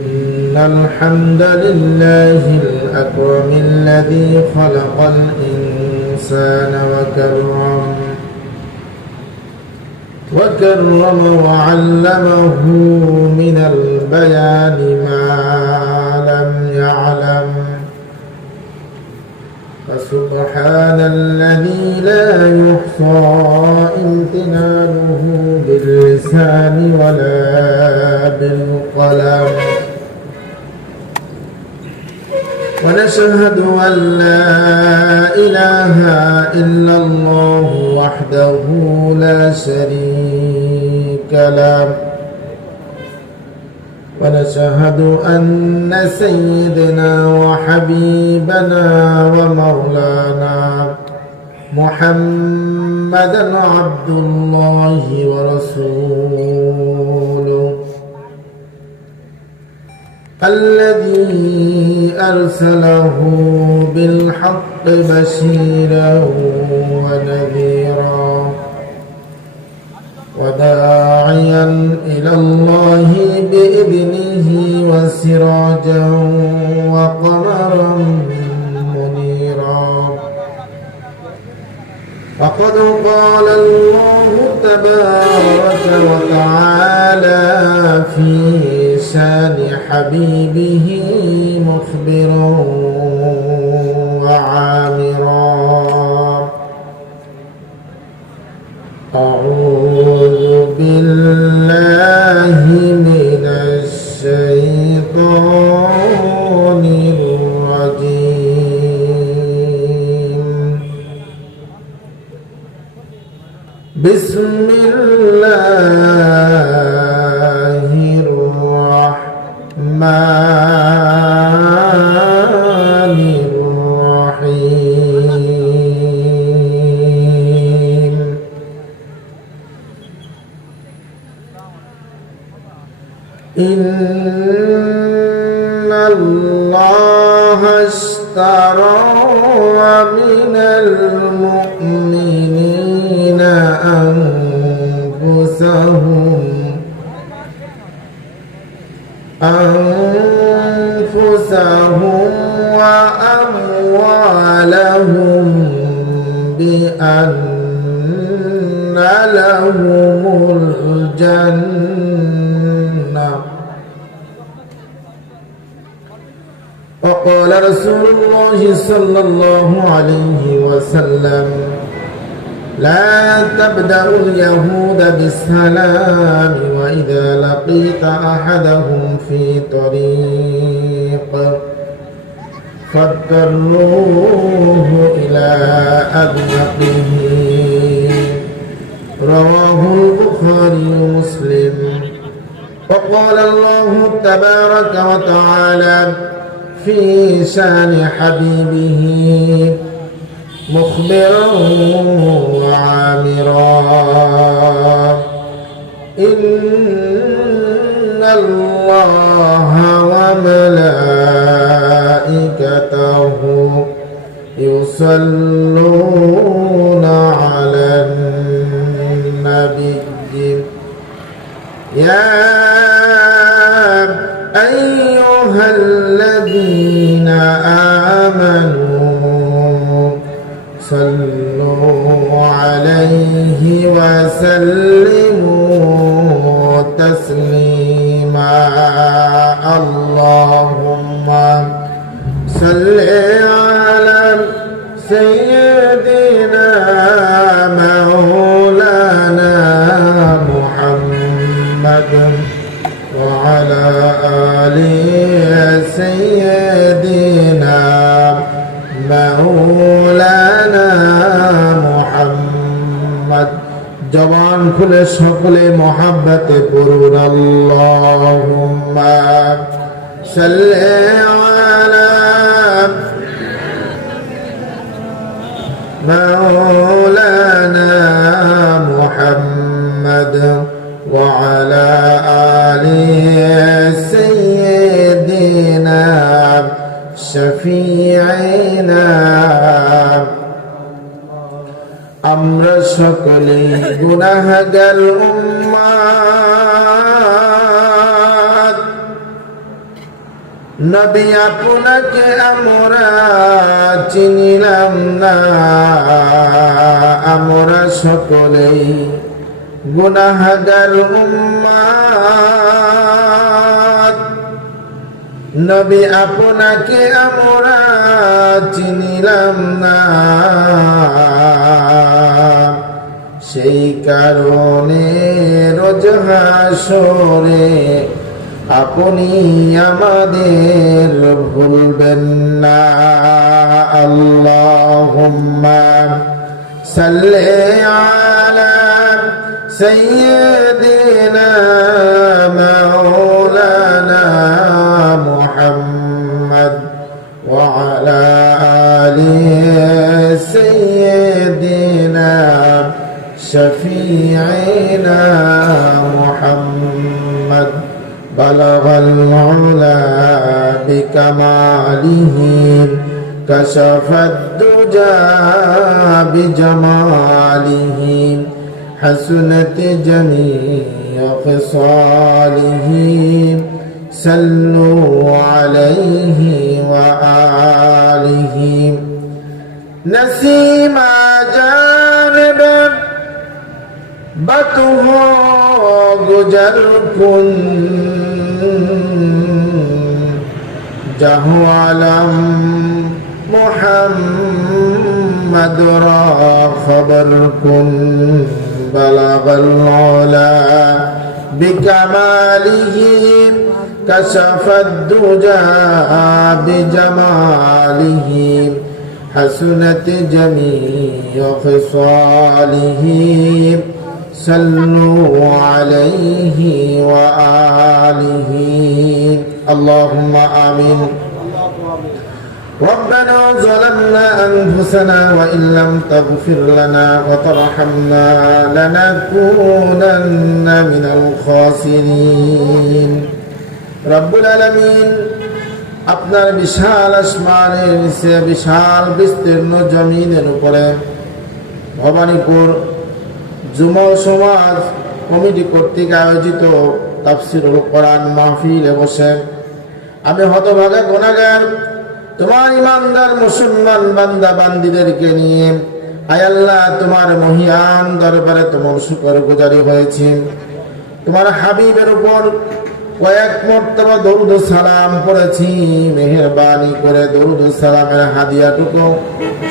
إن الحمد لله الأكرم الذي خلق الإنسان وكرم وعلمه من البيان ما لم يعلم. فسبحان الذي لا يحصى امتنانه باللسان ولا بالقلم. ونشهد أن لا إله إلا الله وحده لا شريك له. ونشهد أن سيدنا وحبيبنا ومولانا محمدا عبد الله ورسوله الذي أرسله بالحق بشيرا ونذيرا وداعيا إلى الله بإذنه وسراجا وقمرا منيرا. فقد قال الله تبارك وتعالى في شان حبيبه مخبرا وعامرا: أعوذ بالله من الشيطان الرجيم. بسم الله الرحمن الرحيم. إن الله اشترى من المؤمنين أنفسهم وأموالهم بأن لهم الجنة. وقال رسول الله صلى الله عليه وسلم: لا تبدأوا اليهود بالسلام، وإذا لقيت أحدهم في طريق فاضطروه إلى أذنقه. رواه البخاري ومسلم. وقال الله تبارك وتعالى في شان حبيبه مخبرا وعامرا: إن الله وملائكته يصلون على النبي يا أيها الذين آمنوا صلوا عليه وسلموا تسليما. اللهم صل على سيدنا مولانا محمد وعلى آل سيدنا مولانا محمد। জবান খুলে সকলে মহাব্বতে পড়ুন আল্লাহুম্মা সাল্লি আলা مولانا محمد وعلى آل سيدنا شفيعنا। আমরা সকলে গুনাহগার উম্মত, নবী আপনাকে আমরা চিনিলাম না, আমরা সকলেই গুনাহগার উম্মত। নবী আপনাকে আমরা চিনিলাম না, সেই কারণে রোজ হাসরে আপনি আমাদের ভুলবেন না। আল্লাহুম্মা সাল্লি আলা সাইয়্যিদিনা মাওলানা মুহাম্মদ ওয়া আলা আলি সাইয়্যিদিনা শফিঈনা মুহাম্মদ بلغ العلا بكماله كشف الدجى بجماله حسنت جميع خصاله صلوا عليه وآله نسيم جانب بته गुजर कुन जहु आलम मुहम्मद रा खबर कुन बलगल उला बिकमालिही कशफद दुजा बिजमालिही हसनत जमीअ खिसालिही صلوا عليه وآله اللهم آمين ربنا ظلمنا أنفسنا وإن لم تغفر لنا وترحمنا لنكونن من الخاسرين رب العالمين আপনার বিশাল আসমানের নিচে বিশাল বিস্তীর্ণ জমিনের উপরে ভবানীপুর যুব সমাজ কমিটি কর্তৃক আয়োজিত তাফসীরুল কোরআন মাহফিলে বসে আমি হতভাগা গুনাহগার তোমার ইমানদার মুসলমান বান্দা বান্দীদেরকে নিয়ে আয় আল্লাহ তোমার মহিয়ান দরবারে তোমার শুকরগুজারি হয়েছি। তোমার হাবিবের উপর কয়েক মর্তবা দরুদ সালাম পড়েছি, মেহেরবানি করে দরুদ সালামের হাদিয়াটুকু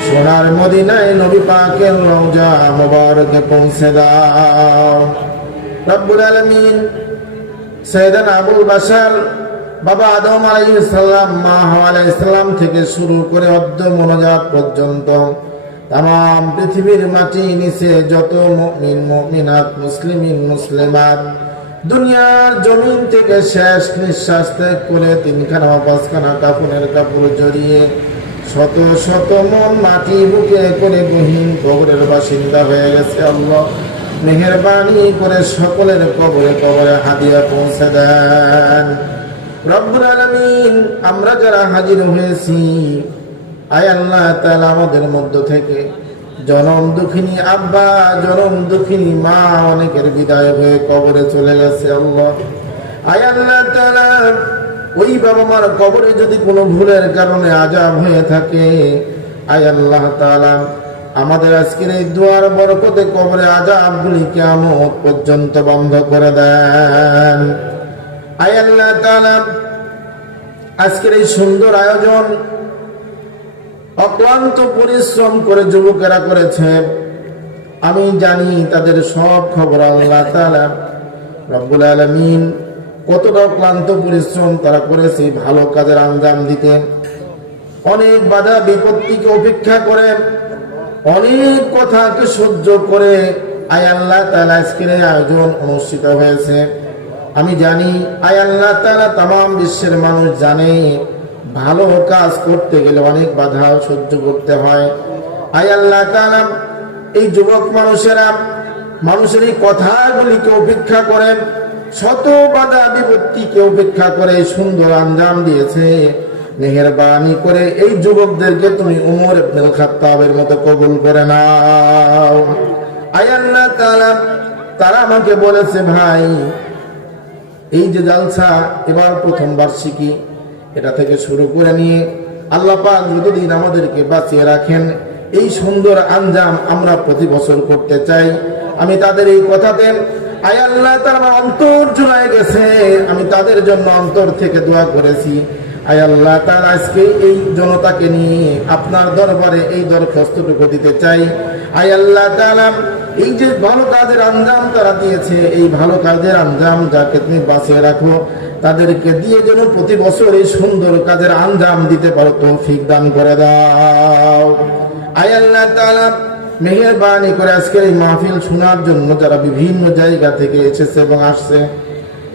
সোনার মদিনায় নবী পাকের রওজা মুবারকে পৌঁছে দাও। রব্বুল আলামিন সাইয়েদানা আবুল বাশার বাবা আদম আলাইহিস সালাম মা হাওয়া আলাইহিস সালাম থেকে শুরু করে অদ্য মোনাজাত পর্যন্ত तमाम পৃথিবীর মাটি নিচে যত মুমিন মুমিনাত মুসলিমিন মুসলিমাত দুনিয়ার জমিন থেকে শেষ নিঃশ্বাস ত্যাগ করে তিনখানা পাঁচখানা কাফনের কাপড় জড়িয়ে শত শত মন মাটি বুকে করে গহীন কবরের বাসিন্দা হয়ে গেছে। আল্লাহ মেহেরবানি করে সকলের কবরে কবরে হাদিয়া পৌঁছে দেন। রব্বুল আলামিন আমরা যারা হাজির হয়েছি আয় আল্লাহ তাআলা আমাদের মধ্য থেকে জনম দুঃখিনী আব্বা জনম দুঃখিনী মা অনেকের বিদায় হয়ে কবরে চলে গেছে। আল্লাহ আয় আল্লাহ তাআলা ওই বাবা মার কবরে যদি কোনো ভুলের কারণে আযাব হয়ে থাকে আয় আল্লাহ তাআলা আমাদের আজকের এই দুয়ার বরকতে কবরে আযাবগুলি কিয়ামত পর্যন্ত বন্ধ করে দেন। আয় আল্লাহ তাআলা আজকের এই সুন্দর আয়োজন অক্লান্ত পরিশ্রম করে যুবকেরা করেছে, আমি জানি তাদের সব খবর আল্লাহ তাআলা রব্বুল আলামিন কতটা ক্লান্ত পরিশ্রম তারা করেছে ভালো কাজের আঞ্জাম দিতে। অনেক বাধা বিপত্তিকে উপেক্ষা করে অনেক কথাকে সহ্য করে আয় আল্লাহ তাআলা আজকের এই আয়োজন অনুষ্ঠিত হয়েছে। আমি জানি আয় আল্লাহ তাআলা তামাম বিশ্বের মানুষ জানে ভালো কাজ করতে গেলে অনেক বাধা সহ্য করতে হয়। আয় আল্লাহ তাআলা এই যুবক মানুষেরা মানুষের এই কথাগুলিকে উপেক্ষা করে শত বাধা বিপত্তিকে উপেক্ষা করে সুন্দর আঞ্জাম দিয়েছে। মেহেরবানি করে এই যুবকদেরকে তুমি উমর ইবনুল খাত্তাবের মতো কবুল করে নাও। আয় আল্লাহ তাআলা তারা আমাকে বলেছে ভাই এই যে জালসা এবার প্রথম বার্ষিকী এটা থেকে শুরু করে নিয়ে আল্লাহ পাক যতদিন আমাদেরকে বাঁচিয়ে রাখেন, এই সুন্দর আঞ্জাম আমরা প্রতি বছর করতে চাই। আমি তাদের এই কথাতে আয় আল্লাহ তার আমার অন্তর জুড়ায় গেছে। আমি তাদের জন্য অন্তর থেকে দোয়া করেছি। আয় আল্লাহ তার আজকে এই জনতাকে নিয়ে আপনার দরবারে এই দরখাস্তটুকু দিতে চাই। আয় আল্লাহ তাআলা এই যে ভালো কাজের আঞ্জাম তারা দিয়েছে, এই ভালো কাজের আঞ্জাম যাকে তুমি বাঁচিয়ে রাখো, তাদেরকে দিয়ে যেন প্রতি বছর এই সুন্দর কাজের আঞ্জাম দিতে পারো, তৌফিক দান করে দাও। আয় আল্লাহ তাআলা মেহেরবানি করে আজকের এই মাহফিল শোনার জন্য যারা বিভিন্ন জায়গা থেকে এসেছে এবং আসছে,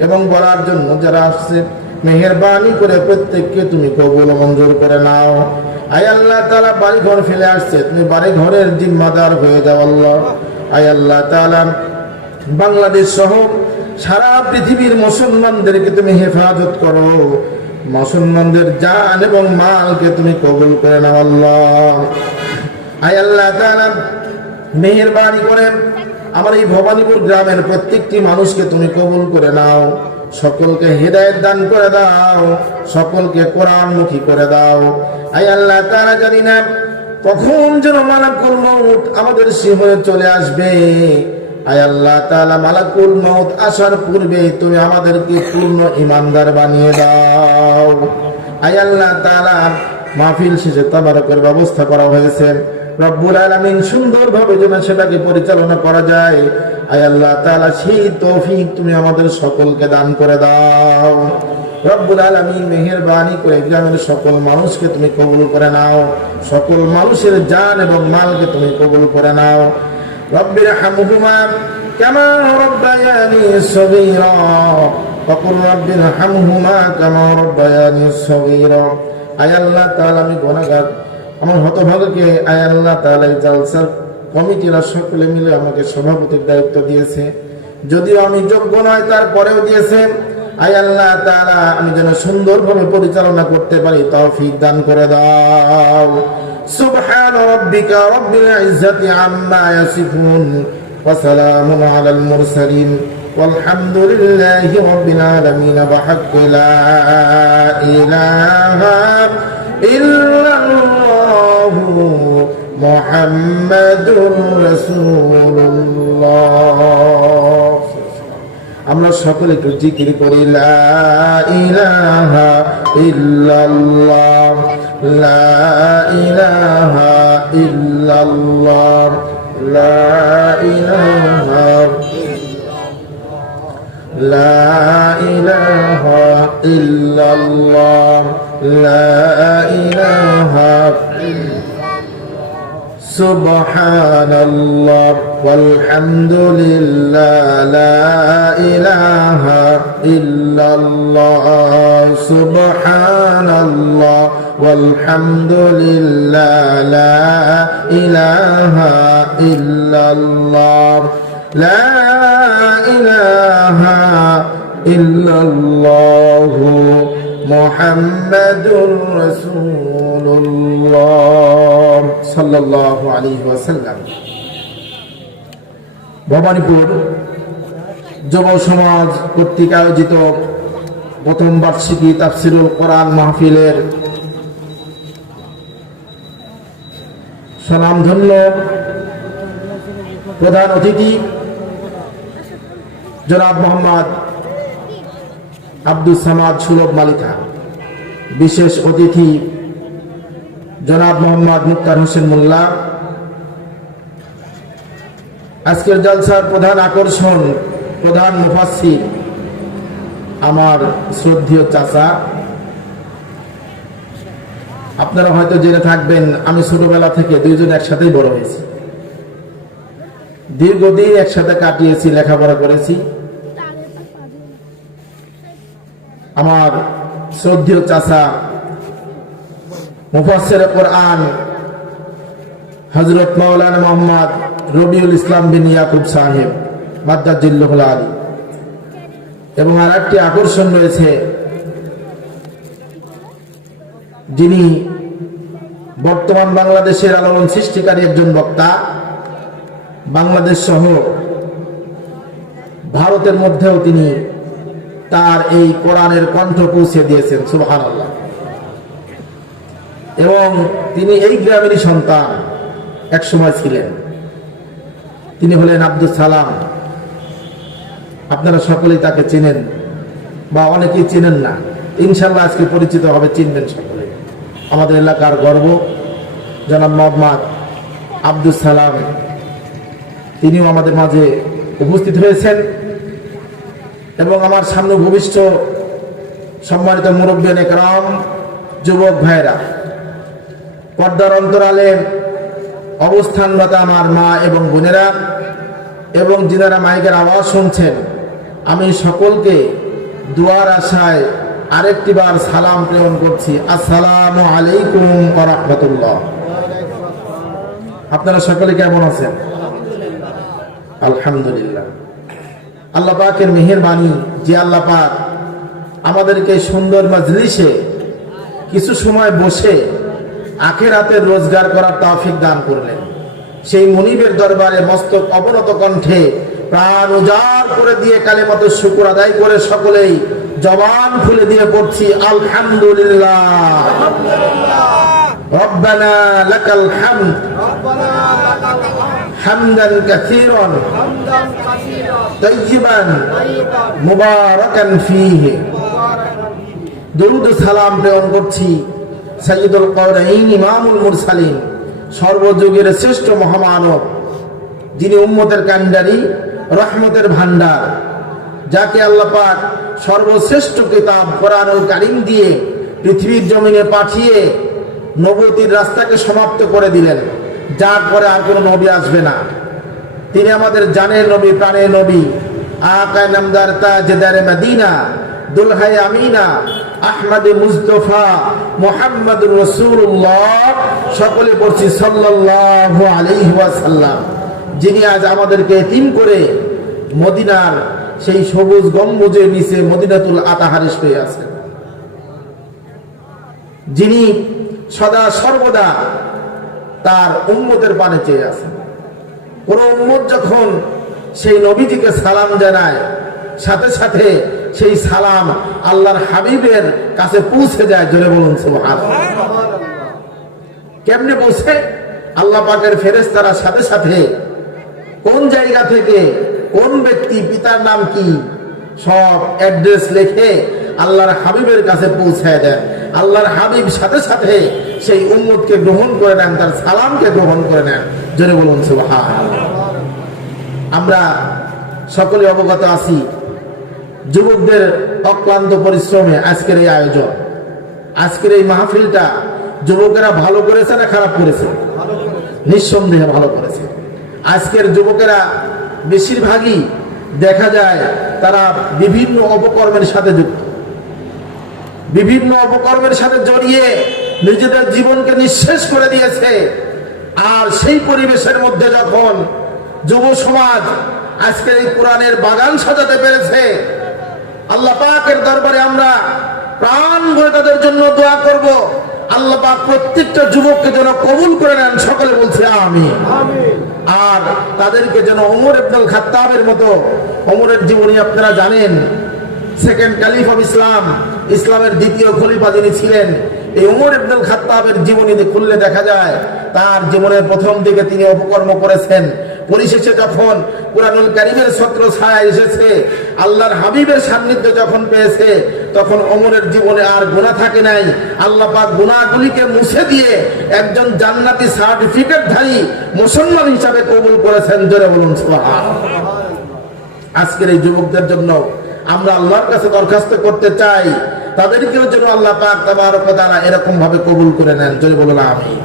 এবং বলার জন্য যারা আসছে, মেহেরবানি করে প্রত্যেককে তুমি কবুল মঞ্জুর করে নাও। আয় আল্লাহ তাআলা বাড়ি ঘর ফেলে আসছে, তুমি বাড়ি ঘরের জিম্মাদার হয়ে যাও আল্লাহ। আয় আল্লাহ তাআলা বাংলাদেশ সহ সারা পৃথিবীর মুসলমানদেরকে তুমি হেফাজত করো, মুসলমানদের জান এবং মালকে তুমি কবুল করে নাও আল্লাহ। আয় আল্লাহ তাআলা মেহেরবানি করে আমার এই ভবানীপুর গ্রামের প্রত্যেকটি মানুষকে তুমি কবুল করে নাও, সকলকে হেদায়েত দান করে দাও, সকলকে কোরআনমুখী করে দাও। আয় আল্লাহ তাআলা জানি না কখন যেন মালাকুল মউত আমাদের শিহরে চলে আসবে। আয় আল্লাহ তাআলা মালাকুল মউত আসার পূর্বে তুমি আমাদেরকে পূর্ণ ঈমানদার বানিয়ে দাও। আয় আল্লাহ তাআলা মাহফিল শেষে তাবারকের ব্যবস্থা করা হয়েছে, রব্বুল আলামিন সুন্দরভাবে যেন সেটাকে পরিচালনা করা যায়। আয় আল্লাহ তাআলা সেই তৌফিক তুমি আমাদের সকলকে দান করে দাও। রব্বুল আলামিন মেহেরবানি করে গ্রামের সকল মানুষকে তুমি কবুল করে নাও, সকল মানুষের জান এবং মালকে তুমি কবুল করে নাও। রব্বির হামহুমা কামা রব্বায়ানি সগীরা ওয়াকুল রব্বির হামহুমা কামা রব্বায়ানি সগীরা। আয় আল্লাহ তাআলা আমি গুনাহগার, আমার হতভাগ্যকে আয় আল্লাহ তাআলা এই জালসার কমিটিরা সকলে মিলে আমাকে সভাপতির দায়িত্ব দিয়েছে, যদিও আমি যোগ্য নয় তারপরেও দিয়েছে। আয় আল্লাহ তাআলা আমি যেন সুন্দরভাবে পরিচালনা করতে পারি, তৌফিক দান করে দাও। সুবহান রাব্বিকা রাব্বিল ইজ্জাতি আম্মা ইয়াসিফুন ওয়া সালামুন আলাল মুরসালিন ওয়ালহামদুলিল্লাহি রাব্বিল আলামিন। বিহাক্কি লা ইলাহা ইল্লাল্লাহু মুহাম্মাদুর রাসূলুল্লাহ। আমরা সকলে একটু জিকির করি, লা ইলাহা ইল্লাল্লাহ, লা ইলাহা ইল্লাল্লাহ, লা ইলাহা লা ইলাহা ইল্লাল্লাহ, লা ইলাহা সুবহানাল্লাহ ওয়ালহামদুলিল্লাহ, লা ইলাহা ইল্লাল্লাহ, সুবহানাল্লাহ ওয়ালহামদুলিল্লাহ, লা ইলাহা ইল্লাল্লাহ, লা ইলাহা ইল্লাল্লাহ মুহাম্মাদুর রাসূলুল্লাহ সাল্লাল্লাহু আলাইহি ওয়াসাল্লাম। ভবানীপুর যুব সমাজ কর্তৃক আয়োজিত প্রথম বার্ষিকী তাফসীরুল কোরআন মাহফিলের স্বনামধন্য প্রধান অতিথি জনাব মোহাম্মদ আব্দুস সামাদ সুলভ মালিকা, বিশেষ অতিথি জনাব মোহাম্মদ মুক্তার হোসেন মোল্লা, আজকের জলসার প্রধান আকর্ষণ, প্রধান মুফাসসির আমার শ্রদ্ধেয় চাচা। আপনারা হয়তো জেনে থাকবেন আমি ছোটবেলা থেকে দুইজন একসাথেই বড় হয়েছি, দীর্ঘদিন একসাথে কাটিয়েছি, লেখাপড়া করেছি। আমার শ্রদ্ধেয় চাচা মুফাসসির কোরআন হযরত মাওলানা মোহাম্মদ রবিউল ইসলাম বিন ইয়াকুব সাহেব মাদ্দাজিল্লাহুল আলী। এবং আর একটি আকর্ষণ রয়েছে, যিনি বর্তমান বাংলাদেশের আলোড়ন সৃষ্টিকারী একজন বক্তা, বাংলাদেশ সহ ভারতের মধ্যেও তিনি তার এই কোরআনের কণ্ঠ পৌঁছে দিয়েছেন। সুবহানাল্লাহ। এবং তিনি এই গ্রামেরই সন্তান এক সময় ছিলেন। তিনি হলেন আব্দুল সালাম। আপনারা সকলেই তাকে চেনেন বা অনেকেই চেনেন না, ইনশাল্লাহ আজকে পরিচিত হবে, চিনবেন সকলে। আমাদের এলাকার গর্ব জনাব মোহাম্মদ আব্দুল সালাম, তিনিও আমাদের মাঝে উপস্থিত হয়েছেন। এবং আমার সামনে ভূমিষ্ঠ সম্মানিত মুরব্বিয়ান একরাম, যুবক ভাইরা, পর্দার অন্তরালে অবস্থানরত আমার মা এবং বোনেরা, এবং যিনারা মাইকের আওয়াজ শুনছেন, আমি সকলকে দুয়ার আশায় আরেকটি বার সালাম প্রেরণ করছি। আসসালামু আলাইকুম ওয়া রাহমাতুল্লাহ। আপনারা সকলে কেমন আছেন? আলহামদুলিল্লাহ। আল্লাহ পাকের মেহেরবানি যে আল্লাহ পাক আমাদেরকে সুন্দর মজলিসে কিছু সময় বসে আখিরাতের রোজগার করার তৌফিক দান করলেন, সেই মুনিবের দরবারে মস্তক অবনত কণ্ঠে প্রাণ উজাড় করে দিয়ে কালেমাতে শুকর আদায় করে সকলেই জবান খুলে দিয়ে পড়ছি আলহামদুলিল্লাহ। রব্বানা লাকাল হামদ হামদান কাসীরান তাইয়িবান মুবারাকান ফীহি। দরুদ সালাম প্রেরণ করছি সাইয়্যিদুল কওনাইন ইমামুল মুরসালিন, সর্বযুগের শ্রেষ্ঠ মহামানব, যিনি উম্মতের কান্ডারি, রহমতের ভান্ডার, যাকে আল্লাহ পাক সর্বশ্রেষ্ঠ কিতাব কোরআনুল কারীম দিয়ে পৃথিবীর জমিনে পাঠিয়ে নবুয়তির রাস্তাকে সমাপ্ত করে দিলেন, যার পরে আর কোনো নবী আসবে না। তিনি আমাদের জানের নবী, প্রাণের নবী, আকা নামদার তাজদারে মদিনা, দুলহায়ে আমিনা, আহমদে মুস্তফা, মুহাম্মদুর রাসূলুল্লাহ। সকলে পড়ছি সাল্লাল্লাহু আলাইহি ওয়াসাল্লাম, যিনি আজ আমাদেরকে এতিম করে মদিনার সেই সবুজ গম্বুজের নিচে মদিনাতুল আতাহারে শুয়ে আছেন, যিনি সদা সর্বদা তার উম্মতের পানে চেয়ে আছেন। কোন উম্মত যখন সেই নবীজিকে সালাম জানায়, সাথে সাথে সেই সালাম আল্লাহর হাবিবের কাছে পৌঁছে যায়। জোরে বলুন সুবহানাল্লাহ। কেমনে পৌঁছে? আল্লাহ পাকের ফেরেশতারা সাথে সাথে কোন জায়গা থেকে কোন ব্যক্তি, পিতার নাম কি, সব অ্যাড্রেস লিখে আল্লাহর হাবিবের কাছে পৌঁছায় দেন। আল্লাহর হাবিব সাথে সাথে সেই উম্মতকে গ্রহণ করে নেন, তার সালামকে গ্রহণ করে নেন। জোরে বলুন সুবহানাল্লাহ। আমরা সকলে অবগত আছি যুবকদের অক্লান্ত পরিশ্রমে আজকের এই আয়োজন, আজকের এই মাহফিলটা যুবকেরা ভালো করেছে না খারাপ করেছে? নিঃসন্দেহে ভালো করেছে। আজকের যুবকেরা বেশিরভাগই দেখা যায় তারা বিভিন্ন অপকর্মের সাথে যুক্ত, বিভিন্ন অপকর্মের সাথে জড়িয়ে নিজেদের জীবনকে নিঃশেষ করে দিয়েছে। আর সেই পরিবেশের মধ্যে যখন যুব সমাজ আজকের এই কোরআনের বাগান সাজাতে পেরেছে, আল্লাহ পাকের দরবারে আমরা প্রাণ ভরে তাদের জন্য দোয়া করব। আল্লাহ পাক প্রত্যেকটা যুবককে যেন কবুল করে নেন, সকলে বলছে আমিন। আর তাদেরকে যেন ওমর ইবনুল খাত্তাবের মতো, ওমরের জীবনী আপনারা জানেন, সেকেন্ড ক্যালিফ অফ ইসলাম, ইসলামের দ্বিতীয় খলিফা যিনি ছিলেন, এই ওমর ইবনুল খাত্তাবের জীবনীতে খুললে দেখা যায় তার জীবনের প্রথম দিকে তিনি অপকর্ম করেছেন, পরিশেষে যখন কুরআনুল কারীমের ছত্র ছায়া এসেছে, আল্লাহর হাবিবের সান্নিধ্য যখন পেয়েছে, তখন ওমরের জীবনে আর গুনাহ থাকে নাই। আল্লাহ পাক গুনাহগুলিকে মুছে দিয়ে একজন জান্নাতি সার্টিফিকেটধারী মুসলমান হিসাবে কবুল করেছেন। জোরে বলুন সুবহানাল্লাহ। আজকের এই যুবকদের জন্য আমরা আল্লাহর কাছে দরখাস্ত করতে চাই, তাদেরকেও যেন আল্লাহ পাক তাবারক ওয়া তাআলা এরকম ভাবে কবুল করে নেন। জোরে বলুন আমিন।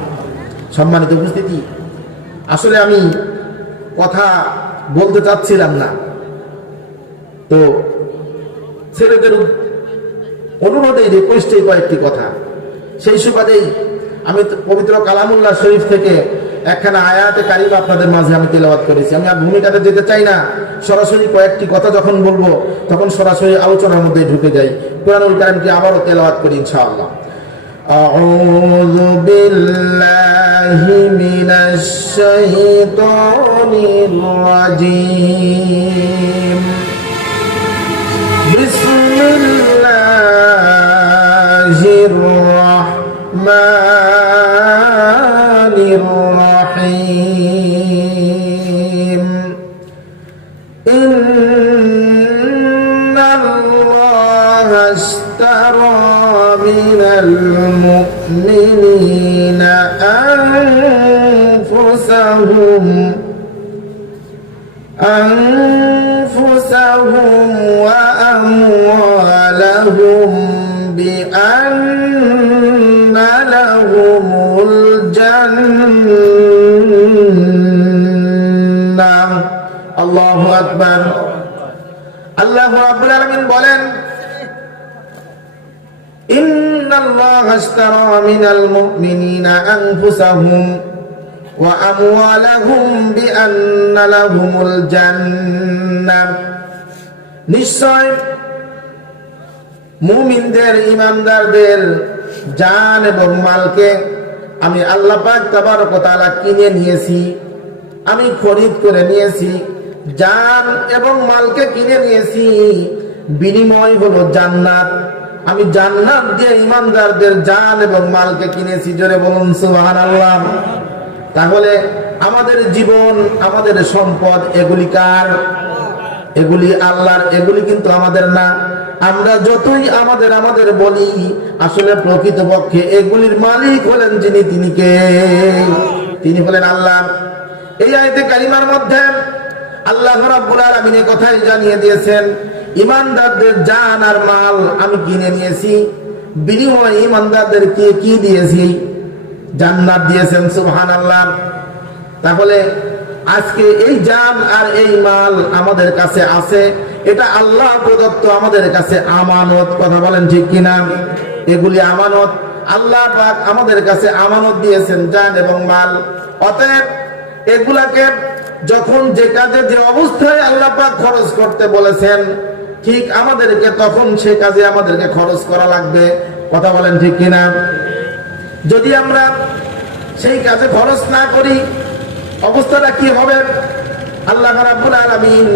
সম্মানিত উপস্থিতি, আসলে আমি কথা বলতে চাচ্ছিলাম না, তো ছেলেদের অনুরোধেই রিকোয়েস্টেই কয়েকটি কথা, সেই সুবাদেই আমি পবিত্র কালামুল্লাহ শরীফ থেকে একখানা আয়াতে কারিমা আপনাদের মাঝে আমি তেলাওয়াত করেছি। আমি আর ভূমিকাতে যেতে চাই না, সরাসরি কয়েকটি কথা যখন বলবো তখন সরাসরি আলোচনার মধ্যে ঢুকে যাই। কুরআনুল কারীমকে আবারও তেলাওয়াত করি ইনশাআল্লাহ। আউযু বিল্লাহি মিনাশ শাইতানির রাজীম। বিসমিল্লাহির রাহমানির الرحيم إن الله اشترى من المؤمنين أنفسهم وأموالهم بأن لهم الجنة الله أكبر আল্লাহু রাব্বুল আলামিন বলেন ইন্নাল্লাহা আশতারা মিনাল মুমিনিনা আনফুসাহুম ওয়া আমওয়ালাহুম বিআন্না লাহুমুল জান্নাহ নিশ্চয় মুমিনদের ঈমানদারদের জান এবং মালকে আমি আল্লাহ পাক তাবারক ওয়া তাআলা কিনে নিয়েছি আমি খরিদ করে নিয়েছি জান এবং মালকে কিনে নিয়েছি বিনিময় হলো জান্নাত আমি জান্নাত দিয়ে ঈমানদারদের জান এবং মালকে কিনেছি জোরে বলুন সুবহানাল্লাহ তাহলে আমাদের জীবন আমাদের সম্পদ এগুলি কার এগুলি আল্লাহর এগুলি কিন্তু আমাদের না আমরা যতই আমাদের বলি আসলে প্রকৃতপক্ষে এগুলির মালিক হলেন যিনি তিনি হলেন আল্লাহ এই আয়াতে কারিমার মধ্যে আল্লাহ রাব্বুল আলামিন এই কথাই জানিয়ে দিয়েছেন ঈমানদারদের জান আর মাল আমি কিনে নিয়েছি বিনিময়ে ঈমানদারদেরকে কি দিয়েছি জান্নাত দিয়েছেন সুবহানাল্লাহ তাহলে আজকে এই জান আর এই মাল আমাদের কাছে আছে এটা আল্লাহ প্রদত্ত আমাদের কাছে আমানত কথা বলেন ঠিক কিনা এগুলি আমানত আল্লাহ পাক আমাদের কাছে আমানত দিয়েছেন জান এবং মাল অতএব এগুলাকে যখন যে কাজে যে অবস্থায় আল্লাহ পাক খরচ করতে বলেছেন ঠিক আমাদেরকে তখন সে কাজে আমাদেরকে খরচ করা লাগবে কথা বলেন ঠিক কিনা যদি আমরা সেই কাজে খরচ না করি অবস্থাটা কি হবে আল্লাহ রাব্বুল আলামিন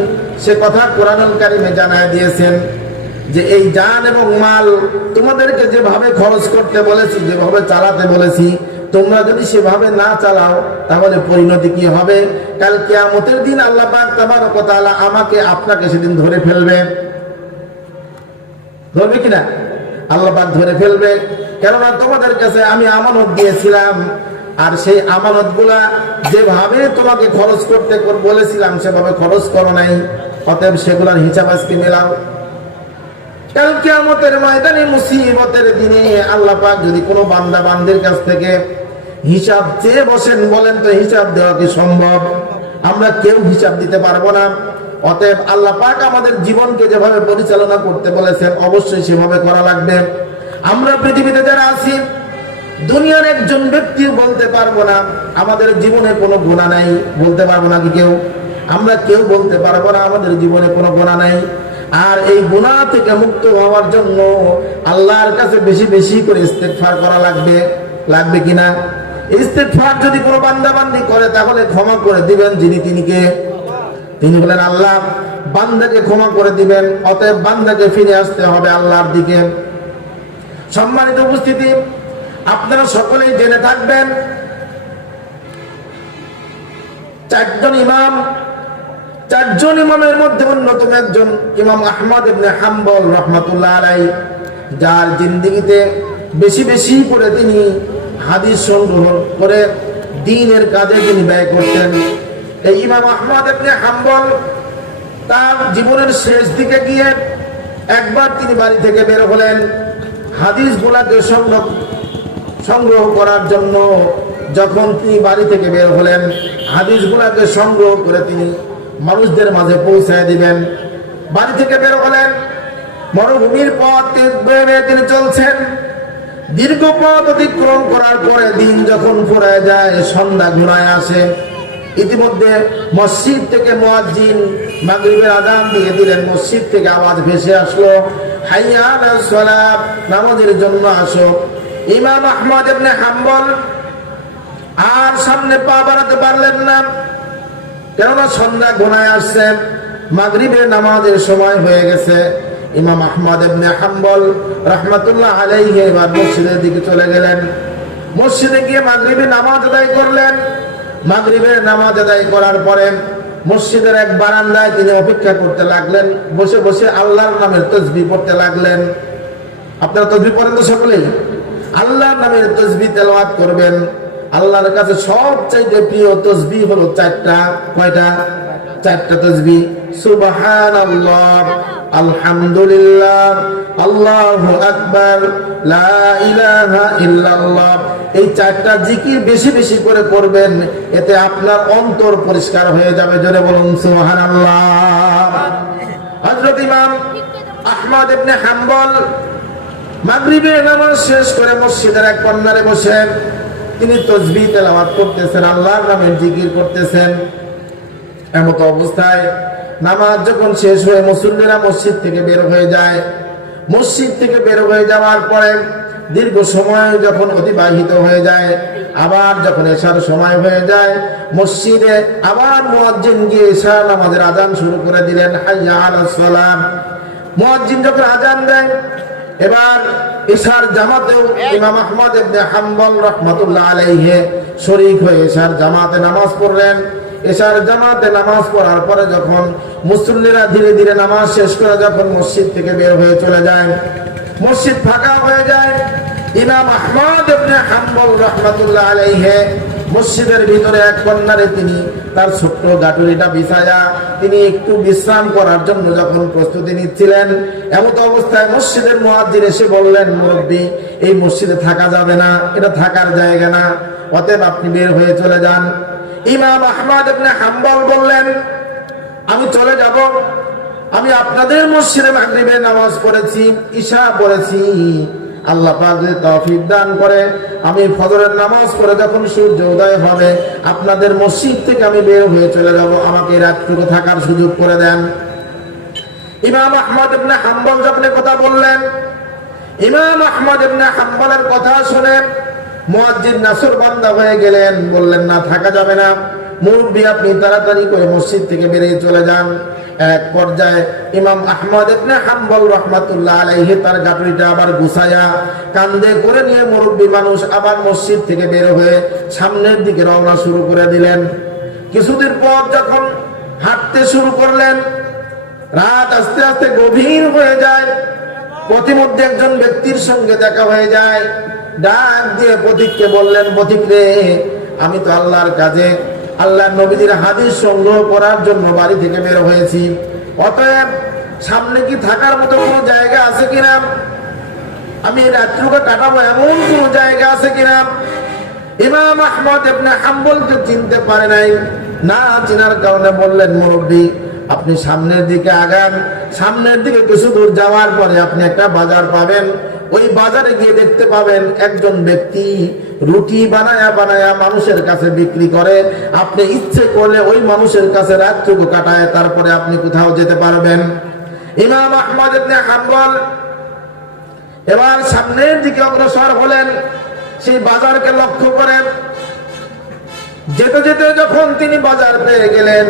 সে কথা কোরআনুল কারীমে জানায় দিয়েছেন যে এই জান এবং মাল তোমাদেরকে যেভাবে খরচ করতে বলেছি যেভাবে চালাতে বলেছি তোমরা যদি সেভাবে না চালাও তাহলে পরিণতি কি হবে কাল কিয়ামতের দিন আল্লাহ পাক তাবারক ওয়া তাআলা আমাকে আপনাকে সেদিন ধরে ফেলবে ধরবে কিনা আল্লাহ পাক ধরে ফেলবে কেননা তোমাদের কাছে আমি আমানত দিয়েছিলাম আর সেই আমানতগুলা যেভাবে তোমাকে খরচ করতে বলেছিলাম সেভাবে খরচ করো নাই অতএব সেগুলোর হিসাব আজকে মেলাও কাল কিয়ামতের ময়দানে মুসিবতের দিনে আল্লাহ পাক যদি কোনো বান্দা বান্দির কাছ থেকে হিসাব চেয়ে বসেন বলেন তো হিসাব দেওয়া কি সম্ভব আমরা কেউ হিসাব দিতে পারবো না অতএব আল্লাহ পাক আমাদের জীবনকে যেভাবে পরিচালনা করতে বলেছেন অবশ্যই সেভাবে করা লাগবে আমরা পৃথিবীতে যারা আছি দুনিয়ার একজন ব্যক্তি বলতে পারবো না আমাদের জীবনে কোনো গুনাহ নাই বলতে পারবো না কি কেউ আমরা কেউ বলতে পারবো না আমাদের জীবনে কোনো গুনাহ নাই আর এই গুনাহ থেকে মুক্ত হওয়ার জন্য আল্লাহর কাছে বেশি বেশি করে ইস্তেগফার করা লাগবে কিনা ইস্তেগফার যদি কোনো বান্দা বান্দি করে তাহলে ক্ষমা করে দিবেন যিনি তিনি বলেন আল্লাহ বান্দাকে ক্ষমা করে দিবেন অতএব বান্দাকে ফিরে আসতে হবে আল্লাহর দিকে সম্মানিত উপস্থিতি আপনারা সকলেই জেনে থাকবেন চারজন ইমামের মধ্যে অন্যতম একজন ইমাম আহমদ ইবনে হাম্বল রাহমাতুল্লাহ আলাইহি যার জিন্দেগিতে বেশি বেশি করে তিনি হাদিস সংগ্রহ করে দ্বীনের কাজে তিনি ব্যয় করতেন এই ইমাম আহমদ ইবনে হাম্বল তার জীবনের শেষ দিকে গিয়ে একবার তিনি বাড়ি থেকে বের হলেন হাদিসগুলোকে সংগ্রহ করার জন্য যখন তিনি বাড়ি থেকে বের হলেন হাদিসগুলোকে সংগ্রহ করে তিনি মানুষদের মাঝে পৌঁছায় দিবেন বাড়ি থেকে বের হলেন মরুভূমির পথ তিনি চলছেন দীর্ঘ পথ অতিক্রম করার পরে দিন যখন ফুরায় যায় সন্ধ্যা ঘুরায় আসে ইতিমধ্যে মসজিদ থেকে মুয়াজ্জিন মাগরিবের আযান দিয়ে দিলেন মসজিদ থেকে আওয়াজ ভেসে আসলো হাইয়া আলাস সালাত নামাজের জন্য আসো ইমাম আহমদ ইবনে হাম্বল আর সামনে পা বাড়াতে পারলেন না কেননা সন্ধ্যা ঘনায় আসছে মাগরিবের নামাজের সময় হয়ে গেছে ইমাম আহমদ ইবনে হাম্বল রাহমাতুল্লাহ আলাইহি এবার মসজিদের দিকে চলে গেলেন মসজিদে গিয়ে মাগরিবের নামাজ আদায় করলেন। মাগরিবের নামাজ আদায় করার পরে মসজিদের এক বারান্দায় তিনি অপেক্ষা করতে লাগলেন, বসে বসে আল্লাহর নামের তাসবিহ পড়তে লাগলেন। আপনারা তাসবিহ পড়েন তো সকলেই? আল্লাহর নামের তাসবিহ তেলাওয়াত করবেন। আল্লাহর কাছে সবচাইতে প্রিয় তাসবিহ হলো চারটা। কয়টা? চারটা তাসবিহ। সুবহানাল্লাহ, আলহামদুলিল্লাহ, আল্লাহু আকবার, লা ইলাহা ইল্লাল্লাহ। এই চারটা জিকির বেশি বেশি করে করবেন, এতে আপনার অন্তর পরিষ্কার হয়ে যাবে। জোরে বলুন সুবহানাল্লাহ। হযরত ইমাম আহমদ ইবনে হাম্বল মাগরিবের নামাজ শেষ করে মসজিদের এক কর্নারে বসে তিনি তাসবিহ তেলাওয়াত করতেছেন, আল্লাহর নামের জিকির করতেছেন। এমত অবস্থায় নামাজ যখন শেষ হয়ে মুসল্লিরা মসজিদ থেকে বের হয়ে যায়, মসজিদ থেকে বের হয়ে যাওয়ার পরে দীর্ঘ সময় যখন অতিবাহিত হয়ে যায়, আবার যখন এশার সময় হয়ে যায়, মসজিদে আবার মুয়াজ্জিন গিয়ে এশার নামাজের আযান শুরু করে দিলেন। হাইয়া আলাস সালাম। মুয়াজ্জিন যখন আযান দেয়, এবার এশার জামাতেও ইমাম আহমদ ইবনে হাম্বল রাহমাতুল্লাহ আলাইহি শরীক হয়ে এশার জামাতে নামাজ পড়লেন। এশার জামাতে নামাজ পড়ার পরে যখন মুসল্লিরা ধীরে ধীরে নামাজ শেষ করে যখন মসজিদ থেকে বের হয়ে চলে যায়, মসজিদ ফাঁকা হয়ে যায়, ইমাম আহমদ ইবনে হাম্বল রাহমাতুল্লাহ আলাইহি মসজিদের ভিতরে এক কর্নারে তিনি তার ছোট্ট গাটুরিটা বিছায়া তিনি একটু বিশ্রাম করার জন্য যখন প্রস্তুতি নিচ্ছিলেন, এমত অবস্থায় মসজিদের মুয়াজ্জিন এসে বললেন, মুরব্বী, এই মসজিদে থাকা যাবে না, এটা থাকার জায়গা না, অতএব আপনি বের হয়ে চলে যান। ইমাম আহমদ ইবনে হাম্বল বললেন, আমি চলে যাব, আমি আপনাদের মসজিদে মাগরিবের নামাজ পড়েছি, ইশা পড়েছি, আল্লাহ পাক যদি তৌফিক দান করে আমি ফজরের নামাজ পড়ে যখন সূর্য উদয় হবে আপনাদের মসজিদ থেকে আমি বের হয়ে চলে যাব, আমাকে রাতটুকু থাকার সুযোগ করে দেন। ইমাম আহমদ ইবনে হাম্বল যখন কথা বললেন, ইমাম আহমদ ইবনে হাম্বলের কথা শুনে মুয়াজ্জিন নাসরবান্দা হয়ে গেলেন, বললেন, না, থাকা যাবে না, মুরব্বী আপনি তাড়াতাড়ি করে মসজিদ থেকে বেরিয়ে চলে যান। এক পর্যায়ে ইমাম আহমদ ইবনে হাম্বল রাহমাতুল্লাহ আলাইহি তার গাটুরিটা আবার গুছায়া কাঁধে করে নিয়ে মুরব্বী মানুষ আবার মসজিদ থেকে বের হয়ে সামনের দিকে রওনা শুরু করে দিলেন। কিছুদিন পর যখন হাঁটতে শুরু করলেন, রাত আস্তে আস্তে গভীর হয়ে যায়। পথিমধ্যে একজন ব্যক্তির সঙ্গে দেখা হয়ে যায়। ডাক দিয়ে পথিককে বললেন, পথিক রে, আমি তো আল্লাহর কাজে আল্লাহর নবীর হাদিস সংগ্রহ করার জন্য বাড়ি থেকে বের হয়েছি, অতএব সামনে কি থাকার মতো কোনো জায়গা আছে কিনা, আমি রাত্রিকে কাটাবো এমন কোনো জায়গা আছে কিনা। ইমাম আহমদ ইবনে হাম্বলকে চিনতে পারে নাই, না চিনার কারণে বললেন, মুরব্বী আপনি সামনের দিকে আগান, সামনের দিকে কিছু দূর যাওয়ার পরে আপনি একটা বাজার পাবেন, ওই বাজারে গিয়ে দেখতে পাবেন একজন ব্যক্তি রুটি বানায়া বানায়া মানুষের কাছে বিক্রি করে, আপনি ইচ্ছে করলে ওই মানুষের কাছে রাতটুকু কাটায় তারপরে আপনি কোথাও যেতে পারবেন। ইমাম আহমদ ইবনে হাম্বল এবার সামনের দিকে অগ্রসর হলেন, সেই বাজারকে লক্ষ্য করেন। যেতে যেতে যখন তিনি বাজার পেয়ে গেলেন,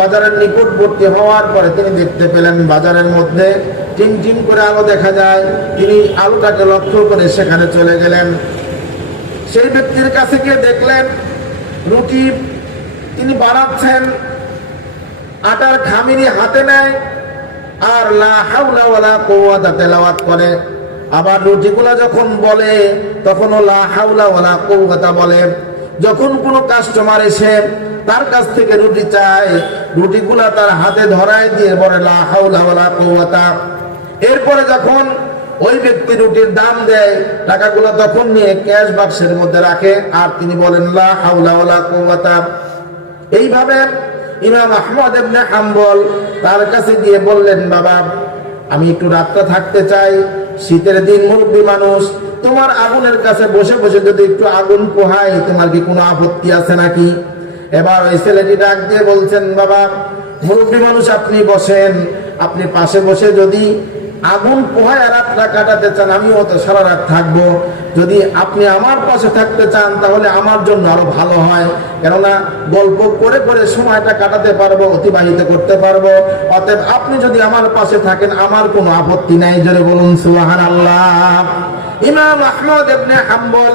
বাজারের নিকটবর্তী হওয়ার পরে তিনি দেখতে পেলেন বাজারের মধ্যে টিম টিম করে আলো দেখা যায়। তিনি আলোটাকে লক্ষ্য করে সেখানে চলে গেলেন। সেই ব্যক্তির কাছে গিয়ে দেখলেন রুটি তিনি বানাচ্ছেন, আটার খামিনি হাতে নেয় আর লা হাওলা ওয়ালা কুওয়াতা তেলাওয়াত করে। আবার রুটিগুলা যখন বলে তখনও লা হাওলা ওয়ালা কুওয়াতা বলে। যখন কোনো কাস্টমার এসে তার কাছ থেকে রুটি চায়, রুটিগুলা তার হাতে ধরায় দিয়ে বলে লা হাওলা ওয়ালা কুওয়াতা। এরপরে যখন ওই ব্যক্তি রুটির দাম দেয়, টাকাগুলো তখন নিয়ে ক্যাশ বাক্সের মধ্যে রাখে আর তিনি বলেন লা হাওলা ওয়ালা কুওয়াতা। এইভাবে ইমাম আহমদ ইবনে হাম্বল তার কাছে গিয়ে বললেন, বাবা আমি একটু রাতটা থাকতে চাই, শীতের দিন, মুরব্বী মানুষ, তোমার আগুনের কাছে বসে বসে যদি একটু আগুন পোহাই তোমার কি কোনো আপত্তি আছে নাকি? এবার ওই ছেলেটি ডাক দিয়ে বলছেন, বাবা মুরব্বী মানুষ আপনি বসেন, আপনি পাশে বসে যদি আগুন পোহায় রাতটা কাটাতে চান আমিও তো সারা রাত থাকবো, যদি আপনি আমার পাশে থাকতে চান তাহলে আমার জন্য আরো ভালো হয়, কেননা গল্প করে করে সময়টা কাটাতে পারবো, অতিবাহিত করতে পারবো। অতএব আপনি যদি আমার পাশে থাকেন আমার কোনো আপত্তি নাই। জোরে বলুন সুবহানাল্লাহ। ইমাম আহমদ ইবনে হাম্বল